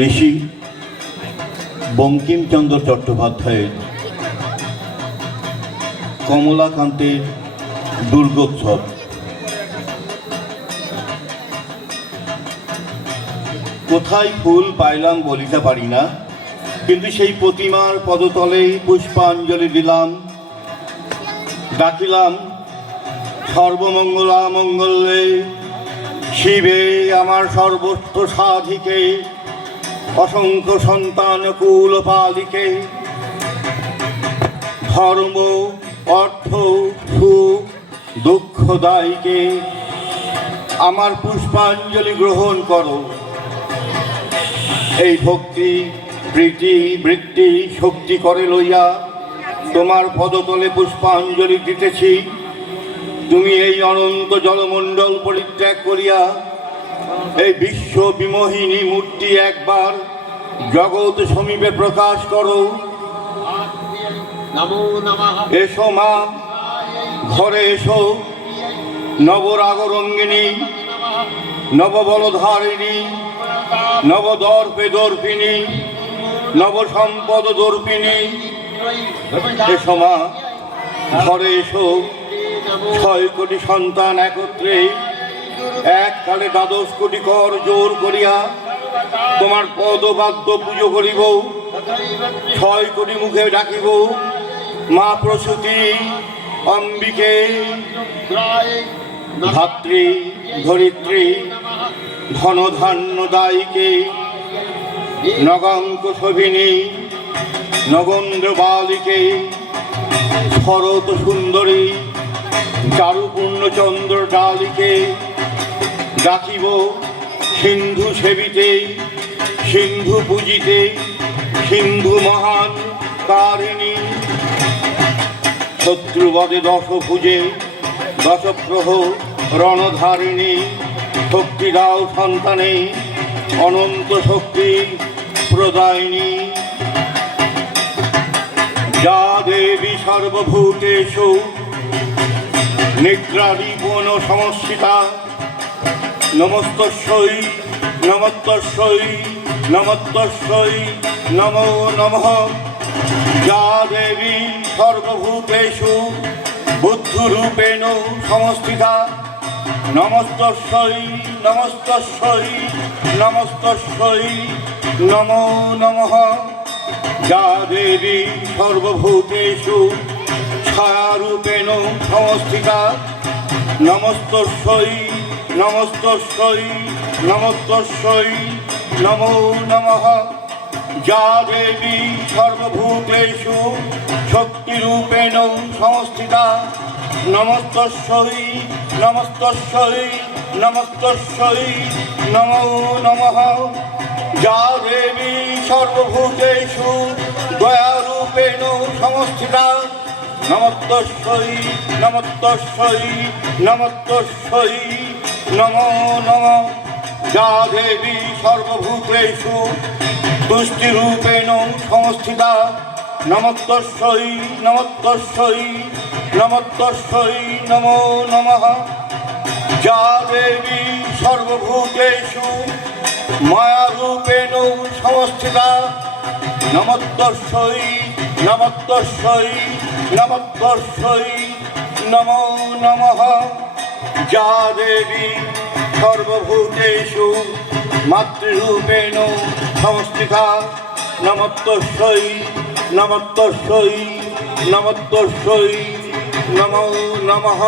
ঋষি বঙ্কিমচন্দ্র চট্টোপাধ্যায়ের কমলাকান্তের দুর্গোৎসব। কোথায় ফুল পাইলাম বলিতে পারি না, কিন্তু সেই প্রতিমার পদতলেই পুষ্পাঞ্জলি দিলাম, ডাকিলাম সর্বমঙ্গলামঙ্গলে শিবে আমার সর্বস্ব সাধিকে, অসংখ্য সন্তান কুল পালিকে, ধর্ম অর্থ সুখ দুঃখদায়ীকে আমার পুষ্পাঞ্জলি গ্রহণ করো। এই ভক্তি প্রীতি বৃত্তি শক্তি করে লইয়া তোমার পদতলে পুষ্পাঞ্জলি দিতেছি। তুমি এই অনন্ত জলমণ্ডল পরিত্যাগ করিয়া এই বিশ্ব বিমোহিনী মূর্তি একবার জগৎ সমীপে প্রকাশ করো। এসো মা, ঘরে এসো, নবরাগরঙ্গিনী, নববলধারিণী, নবদর্পে দর্পিনী, নবসম্পদ দর্পিনী। এসো মা, ঘরে এসো, 6 কোটি সন্তান একত্রে এককালে 12 কোটি কর জোর করিয়া তোমার পদবাদ্য পুজো করিব। 6 কোটি মুখে ডাকিব মা প্রসূতি অম্বিকে, ধাত্রী ধরিত্রী ধনধান্যদায়ীকে, নগাঙ্ক শোভিনী নগেন্দ্র বালিকে, শরৎ সুন্দরী চারুপূর্ণচন্দ্র ডালিকে ডাকিব সিন্ধু সেবিতে, সিন্ধু পূজিতে, সিন্ধু মহান কারিণী। শত্রুবদে 10 ভুজে 10 প্রহ রণধারিণী, শক্তি দাও সন্তানে অনন্ত শক্তি প্রদায়িনী। যা দেবী সর্বভূতেষু নিদ্রাদীপন সমস্বিতা, নমস্তস্যৈ নমস্তস্যৈ নমস্তস্যৈ নমো নমঃ। যা দেবী সর্বভূতেষু বুদ্ধরূপেণ সমস্থিতা, নমস্তস্যৈ নমস্তস্যৈ নমস্তস্যৈ নমো নমঃ। যা দেবী সর্বভূতেষু ছায়ারূপেণ সমস্থিতা, নমস্তস্যৈ নমস্তস্যৈ নমস্তস্যৈ নমো নমঃ। যা দেবী সর্বভূতেষু শক্তিরূপেণ সমস্থিতা, নমস্তস্যৈ নমস্তস্যৈ নমস্তস্যৈ নমো নমঃ। যা দেবী সর্বভূতেষু দয়ারূপেণ সমস্থিতা, নমস্তস্যৈ নমস্তস্যৈ নমস্তস্যৈ নমো নমঃ। যা দেবী সর্বভূতেষু তুষ্টিরূপেণ সমস্থিতা, নমস্তস্যৈ নমস্তস্যৈ নমস্তস্যৈ নমো নমঃ। যা দেবী সর্বভূতেষু মায়ারূপেণ সমস্থিতা, নমস্তস্যৈ নমস্তস্যৈ নমস্তস্যৈ নমো নমঃ। যা দেবী সর্বভূতেষু মাতৃরূপেণ সংস্থিতা, নমস্তস্যৈ নমস্তস্যৈ নমস্তস্যৈ নমো নমঃ।